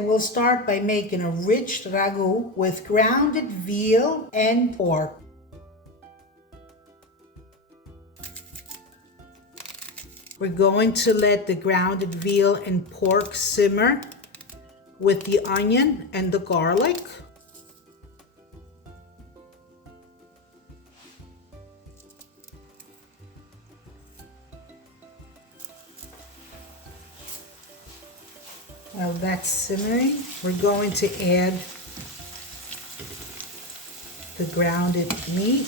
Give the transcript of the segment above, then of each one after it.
We'll start by making a rich ragu with grounded veal and pork. We're going to let the grounded veal and pork simmer with the onion and the garlic. While that's simmering, we're going to add the grounded meat.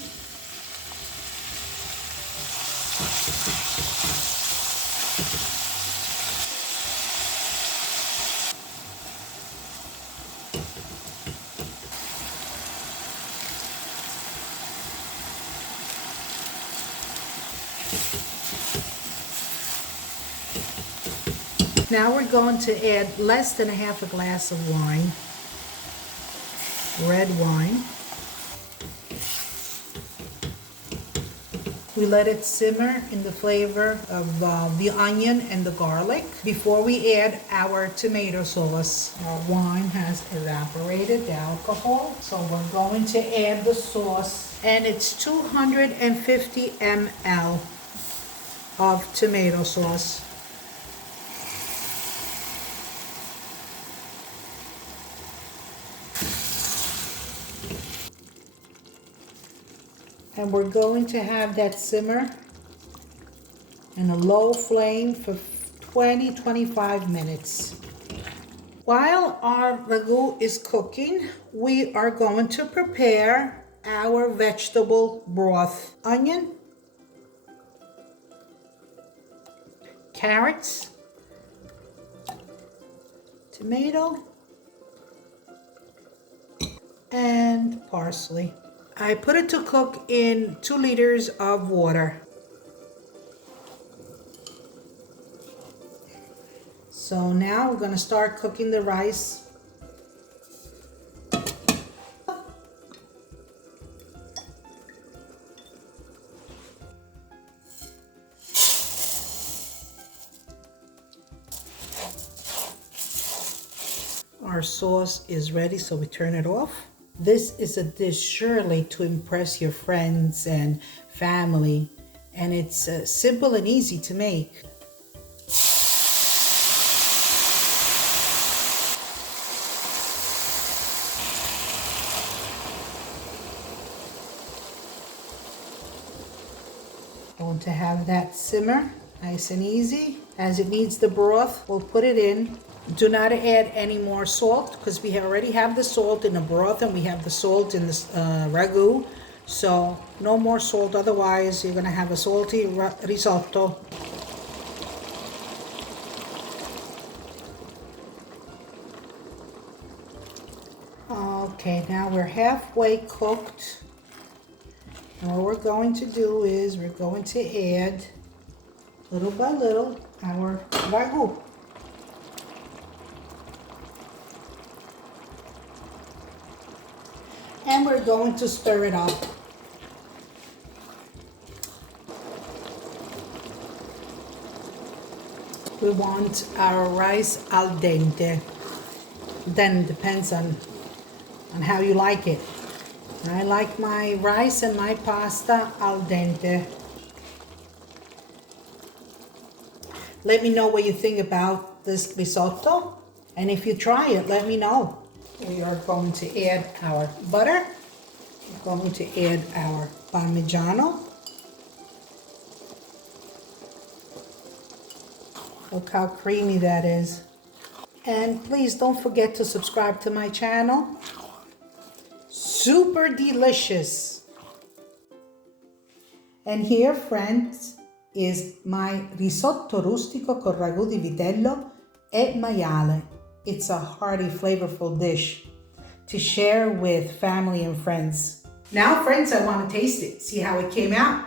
Now we're going to add less than a half a glass of wine, red wine. We let it simmer in the flavor of the onion and the garlic before we add our tomato sauce. Our wine has evaporated the alcohol, so we're going to add the sauce, and it's 250 ml of tomato sauce. And we're going to have that simmer in a low flame for 20-25 minutes. While our ragu is cooking, we are going to prepare our vegetable broth. Onion, carrots, tomato, and parsley. I put it to cook in 2 liters of water. So now we're going to start cooking the rice. Our sauce is ready, so we turn it off. This is a dish surely to impress your friends and family, and it's simple and easy to make. Going to have that simmer nice and easy. As it needs the broth, we'll put it in. Do not add any more salt because we already have the salt in the broth and we have the salt in the ragu. So no more salt, otherwise you're going to have a salty risotto. Okay, now we're halfway cooked. And what we're going to do is we're going to add little by little our ragù. And we're going to stir it up. We want our rice al dente. Then it depends on how you like it. I like my rice and my pasta al dente. Let me know what you think about this risotto. And if you try it, let me know. We are going to add our butter. We're going to add our parmigiano. Look how creamy that is. And please don't forget to subscribe to my channel. Super delicious. And here, friends, is my risotto rustico con ragù di vitello e maiale. It's a hearty, flavorful dish to share with family and friends. Now, friends, I want to taste it. See how it came out.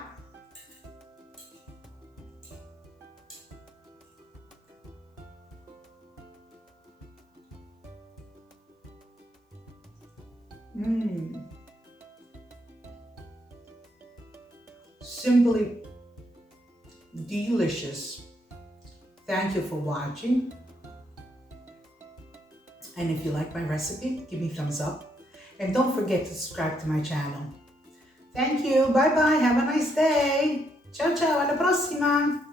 Simply delicious. Thank you for watching. And if you like my recipe, give me a thumbs up. And don't forget to subscribe to my channel. Thank you. Bye-bye. Have a nice day. Ciao, ciao. Alla prossima.